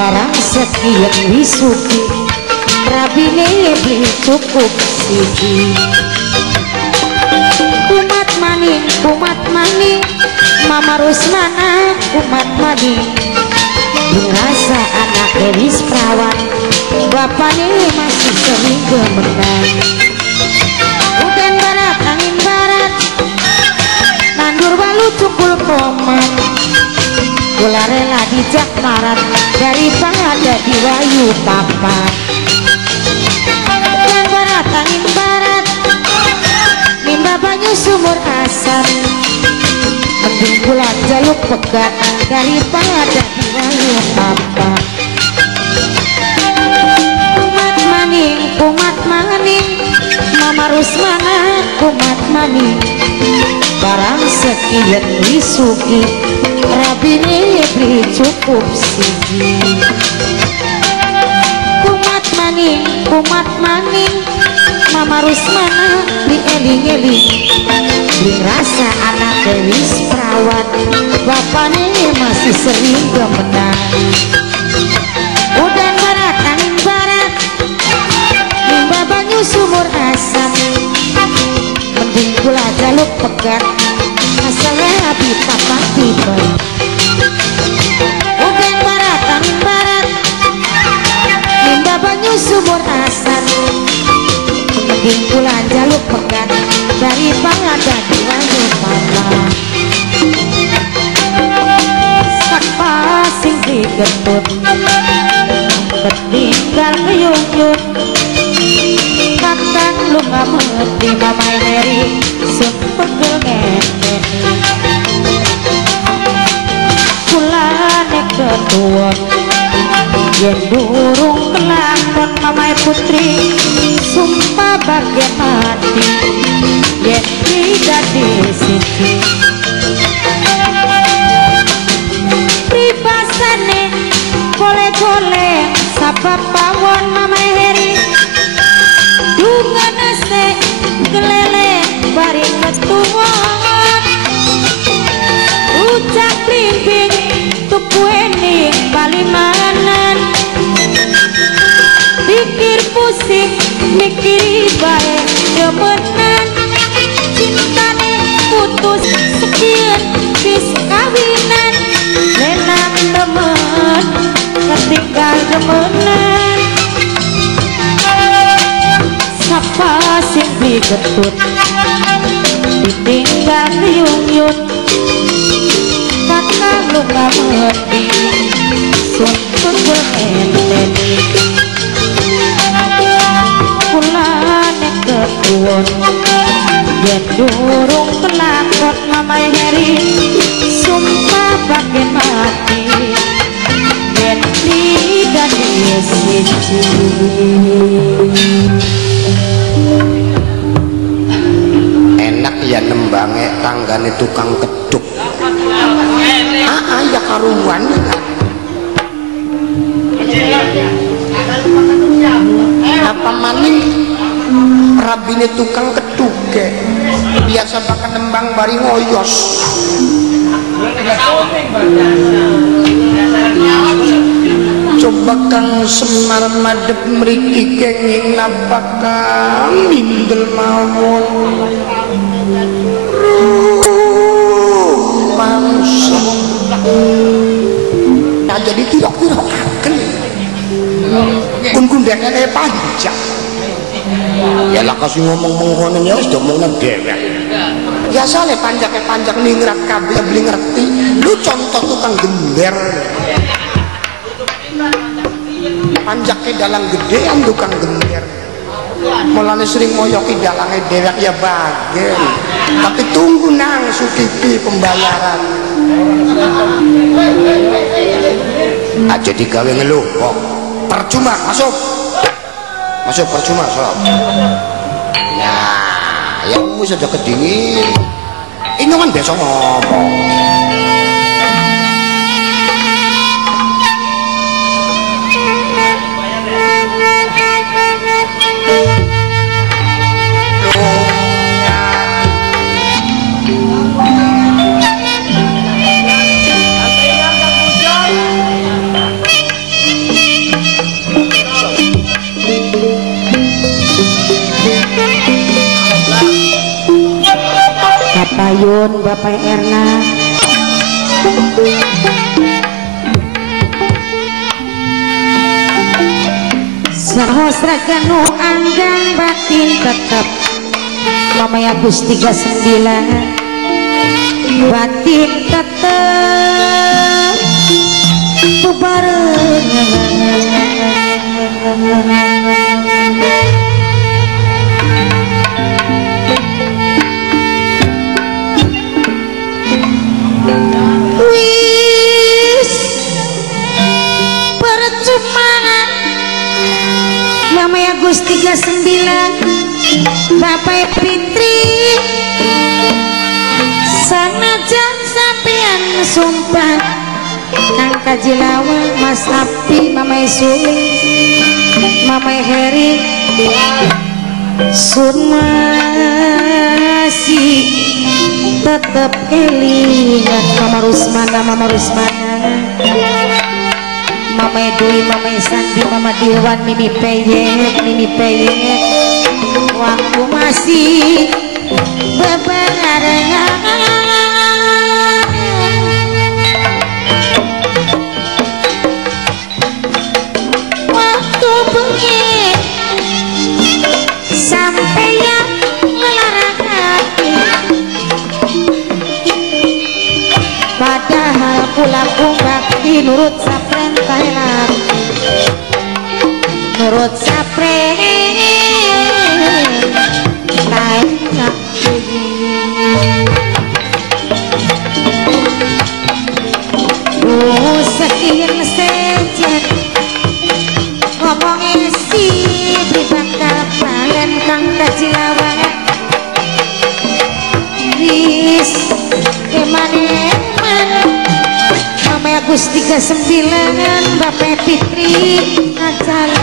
barang sekian wisuki rabine beli cukup siji. Kumat maning Mama Rusmana kumat maning ngerasa anak Denis perawat bapaknya masih sering gemenang. Hujan barat angin barat nandur balu cukul koman gula rela dijak marat daripada di wayu papat. Hujan barat angin barat nimba banyu sumur asam mending pulang jaluk pegat daripada di wayu papat. Kumat maning Mama Rusmana kumat maning barang sekian wisuki rabine beli cukup siji. Kumat maning Mama Rusmana beli eling-eling beli rasa anak Denis perawat bapaknya masih sering gemenang. Udan barat angin barat nimba banyu sumur asam mending gula jaluk pegat asalnya habis papat tiba. Udan barat angin barat nimba banyu sumur asam mending gula jaluk pegat daripada di wayu papat. Sapa sing digentut ketinggal keyuyut kakang lu gak mengerti Mama Mary sun pegel ngeten kulane ketuon yen durung kelakon Mama Putri sumpah bagian hati yen tidak disiki pribasane boleh-boleh sabab pawon Mama Heri dungan ase gelele bari ketuan ucap limbing tukueni balimanan pikir pusing mikiri baik demenan cintane putus sekian bis kawinan lenang demen ketinggal demenan. Sapa sing digetut ditinggal riuyut kakang lu gak mengerti sun pegel enten kulane ketuon yen durung kelakon Mama Heri sumpah pakai mati yen tidak disiji. Enak ya nembange tanggane tukang keduk ya karuan apa maning rabine tukang keduke biasa pakai nembang bari ngoyos coba Kang Semar madep mriki kenging napaka mindel mawon mangsa nah jadi tidak akan kun-kundeknya panjang ya lah kasih ngomong mengkonon ya sudah ngomong dewek biasa le panjang ningrat kabeh beli ngerti lu contoh tukang gender panjaknya dalang gedean tukang gender mulane sering moyoki dalangnya dewek ya bagen tapi tunggu nang sukipi pembayaran aja digawe ngeluh kok percuma masuk percuma sob nah ya wis aja kedingin ini kan besok ngomong Bandung Bapak Erna. Sahosra kanu anggang batin tetep Mamaya Gus 39 batin tetep bebareng. Wis percuma Mamaya Gus 39 Bapak Fitri sanajan sampean sumpah Kang Kajilawa Mas Api Mamaya Suling Mamaya Heri sun masih tetep elingan Mama Rusmana Mama Dwi, Mama Sandi, Mama Dirwan, Mimi Peyet waktu masih bebarengan waktu bengi sampai yang ngelarang hati padahal pulangku bakti nurut saprentah nurut saprentah sekian sejen ngomongnya si di bakal palen Kang Kajilawa bis eman Mamaya Gus 39 Bapak Fitri acara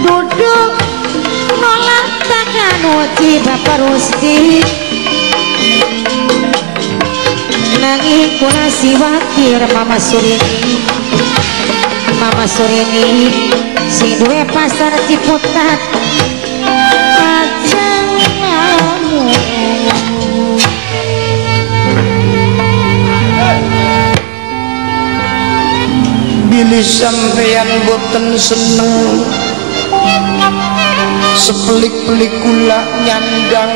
duduk nolak tangan uji Bapak Rusdi nanging kurasi wakir Mama Surini si dua pasar Ciputat aja kamu bilih sampeyan boten seneng sepelik-pelik kula nyandang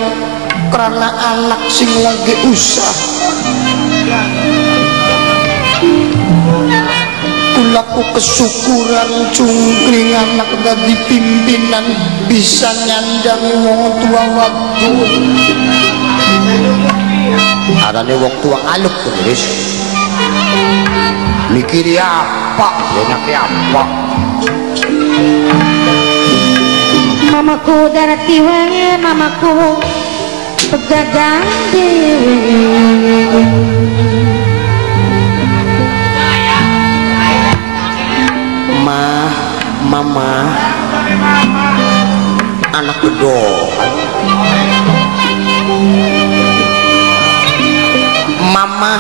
karena anak sing lagi usah kulaku kesyukuran cungkring anak dadi pimpinan bisa nyandang wong tua waktu adane wong tua ngaluk terus mikiri apa enaknya apa mamaku darah tiwangan mamaku pegagang dewe mama anak kedua mama